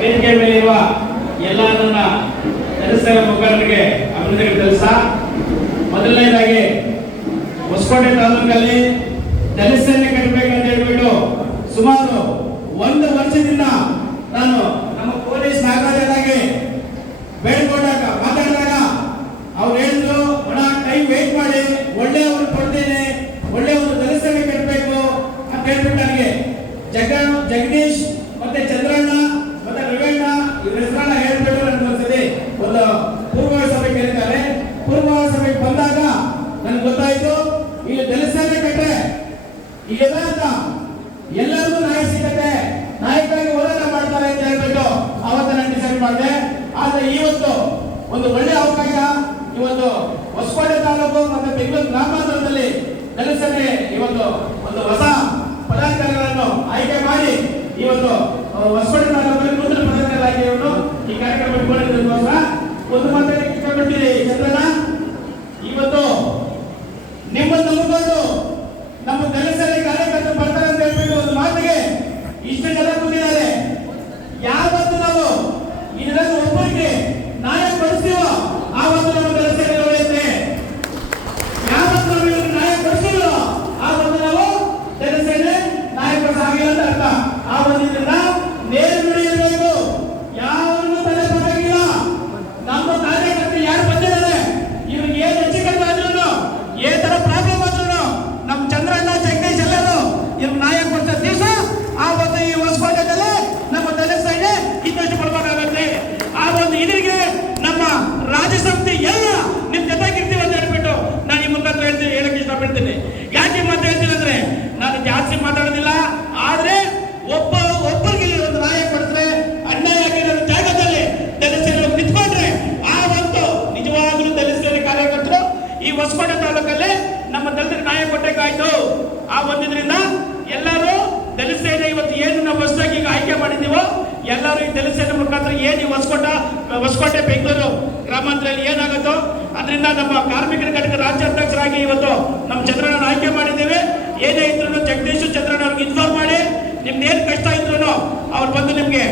ವೇದಿಕೆ ಮೇಲೆ ಇರುವ ಎಲ್ಲ ನನ್ನ ಜನಸೇವಾ ಮುಖಂಡರಿಗೆ ಅಭಿನಂದನೆ ಕೆಲಸ. ಮೊದಲನೇದಾಗಿ ಹೊಸಕೋಟೆ ತಾಲೂಕಲ್ಲಿ ದಲಿತರನ್ನೇ ಕಟ್ಟಬೇಕಂತ ಹೇಳ್ಬಿಟ್ಟು ಸುಮಾರು 1 ವರ್ಷದಿಂದ ನಾನು ನಮ್ಮ ಪೊಲೀಸ್ ನಾಗರಾಜರಾಗಿ ಬೇಡ್ಕೊಂಡಾಗ ಮಾತಾಡಿದಾಗ ಅವ್ರು ಹೇಳಿದ್ರು, ಒಣ ಟೈಮ್ ವೇಟ್ ಮಾಡಿ, ಒಳ್ಳೆಯವರು ಕೊಡ್ತೇನೆ, ಒಳ್ಳೆಯವರು ದಲಿತರನ್ನೇ ಕಟ್ಟಬೇಕು ಅಂತ ಹೇಳ್ಬಿಟ್ಟು ನನಗೆ ಜಗದೀಶ್ ಮತ್ತೆ ಚಂದ್ರಣ್ಣ ಮತ್ತೆ ರವೀಣ್ಣ ಇವ್ರ ಹೆಸರನ್ನ ಹೇಳ್ಬಿಟ್ಟು ನನಗೆ ಒಂದ್ಸತಿ ಒಂದು ಪೂರ್ವ ಸಭೆ ಕರೀತಾರೆ. ಪೂರ್ವ ಸಭೆಗೆ ಬಂದಾಗ ನನಗೆ ಗೊತ್ತಾಯ್ತು, ಈಗ ದಲಿತರನ್ನೇ ಕಟ್ಟರೆ ಈಗ ಅಂತ ಎಲ್ಲರಿಗೂ ನ್ಯಾಯ ಸಿಗುತ್ತೆ, ನಾಯಕರಾಗಿ ಹೋರಾಟ ಮಾಡ್ತಾರೆ ಅಂತ ಹೇಳ್ಬಿಟ್ಟು ಅವತ್ತು ನಾನು ಡಿಸೈಡ್ ಮಾಡಿದೆ. ಆದ್ರೆ ಇವತ್ತು ಒಂದು ಒಳ್ಳೆ ಅವಕಾಶ, ಇವತ್ತು ಹೊಸಕೋಟೆ ತಾಲೂಕು ಮತ್ತೆ ಬೆಂಗಳೂರು ಗ್ರಾಮಾಂತರದಲ್ಲಿ ದಲಿತರನ್ನೇ ಇವತ್ತು ಒಂದು ಹೊಸ ಪದಾಧಿಕಾರಿಗಳನ್ನು ಆಯ್ಕೆ ಮಾಡಿ ಇವತ್ತು ಹೊಸಕೋಟೆ ತಾಲೂಕಲ್ಲಿ ನೂತನ ಪದಾಧಿಕಾರಿಯನ್ನು ಈ ಕಾರ್ಯಕ್ರಮ ಇಟ್ಕೊಂಡಿದ್ದಕ್ಕೋಸ್ಕರ ಒಂದು ಮಾತಾಡಿ ಇಷ್ಟಪಟ್ಟಿದೆ. ಚಂದ್ರನ, ಇವತ್ತು ನಿಮ್ಮನ್ನು ನಂಬಿಕೊಂಡು ನಮ್ಮ ದಲಿತರಲ್ಲಿ ಕಾರ್ಯಕರ್ತರು ಬರ್ತಾರೆ ಅಂತ ಹೇಳ್ಬಿಟ್ಟು ಒಂದು ಮಾತಿಗೆ ಇಷ್ಟು ಜನ ಕೂತಿದ್ದಾರೆ. ಯಾವತ್ತು ನಾವು ಇದರಲ್ಲಿ ಒಬ್ಬರಿಗೆ ನ್ಯಾಯ ಕೊಡಿಸ್ತೀವೋ ಆವತ್ತು ನಮ್ಮ ದಲಿತರಿಗೆ ಉಳಿಯುತ್ತೆ. ಯಾವತ್ತು ನಾವು ಇವ್ರಿಗೆ ನ್ಯಾಯ ಕೊಡಿಸ್ತೀವೋ ಆವತ್ತು ನಾವು ದಲಿತರಿಗೆ ನ್ಯಾಯ ಕೊಡಿಸಾಗಿಲ್ಲ ಅಂತ ಅರ್ಥ. ಆ ಒಂದಿದ್ರಿಂದ ನೇರ ನುಡಿ ಇರಬೇಕು, ಯಾವನ್ನೂ ತಲೆ ಪಡಾಗಿಲ್ಲ. ನಮ್ಮ ಕಾರ್ಯಕರ್ತರು ಯಾರು ಬಂದಿದ್ದಾರೆ, ಇವ್ರಿಗೆ ಏನು ಹೆಚ್ಚು ಕಡಿಮೆ ಆದ್ರೂ ಏ ತರ ಪ್ರಾಬ್ಲಮ್ ಆದ್ರೂ ನಮ್ಮ ಚಂದ್ರಣ್ಣ ಜಗದೀಶ್ ಎಲ್ಲರೂ ಇವ್ರು ನ್ಯಾಯ ಕೊಡ್ತ ದಿವಸ ಆವತ್ತು ಈ ಹೊಸಕೋಟೆಯಲ್ಲಿ ನಮ್ಮ ದಲಿತರಿಗೆ ಇನ್ನಷ್ಟು ಕೊಡಬೇಕಾಗತ್ತೆ. ಆ ಒಂದು ಇದರಿಗೆ ನಮ್ಮ ರಾಜ್ಯ ಸಮಿತಿ ಎಲ್ಲ ನಿಮ್ ಜೊತೆಗಿರ್ತೀವಿ ಅಂತ ಹೇಳ್ಬಿಟ್ಟು ನಾನು ಈ ಮುಖಾಂತರ ಹೇಳ್ತೀನಿ, ಹೇಳಕ್ಕೆ ಇಷ್ಟಪಡ್ತೀನಿ. ಯಾಕೆ ಮಾತು ಹೇಳ್ತೀನಿ ಅಂದ್ರೆ, ನಾನು ಜಾಸ್ತಿ ಮಾತಾಡೋದಿಲ್ಲ, ಆದ್ರೆ ಒಬ್ಬರಿಗೆ ಒಂದು ನ್ಯಾಯ ಕೊಡಿದ್ರೆ ಅನ್ಯಾಯ ಆಗಿರೋ ಜಾಗದಲ್ಲಿ ದಲಿತರು ನಿಂತ್ಕೊಂಡ್ರೆ ಆ ಒಂದು ನಿಜವಾಗ್ಲೂ ದಲಿತರ ಕಾರ್ಯಕರ್ತರು ಈ ಹೊಸಕೋಟೆ ತಾಲೂಕಲ್ಲಿ ನಮ್ಮ ದಲಿತರಿಗೆ ನ್ಯಾಯ ಕೊಟ್ಟಕ್ಕಾಯ್ತು. ಆ ಒಂದಿದ್ರಿಂದ ಎಲ್ಲರೂ ದಲಿತ ಸೇನೆ ಇವತ್ತು ಏನು ನಾವು ಹೊಸದಾಗಿ ಈಗ ಆಯ್ಕೆ ಮಾಡಿದ್ದೀವೋ ಎಲ್ಲರೂ ಈ ದಲಿತ ಸೇನೆ ಮುಖಾಂತರ ಏನು ಹೊಸಕೋಟೆ ಬೆಂಗಳೂರು ಗ್ರಾಮಾಂತರದಲ್ಲಿ ಏನಾಗುತ್ತೋ ಅದರಿಂದ ನಮ್ಮ ಕಾರ್ಮಿಕರ ಘಟಕ ರಾಜ್ಯಾಧ್ಯಕ್ಷರಾಗಿ ಇವತ್ತು ನಮ್ಮ ಚಂದ್ರಣ್ಣ ಆಯ್ಕೆ ಮಾಡಿದ್ದೇವೆ. ಏನೇ ಇದ್ರು ಜಗದೀಶ್ ಚಂದ್ರಣ್ಣ ಅವ್ರಿಗೆ ಇನ್ಫಾರ್ಮ್ ಮಾಡಿ, ನಿಮ್ದು ಏನು ಕಷ್ಟ ಇದ್ರು ಅವ್ರು ಬಂದು ನಿಮ್ಗೆ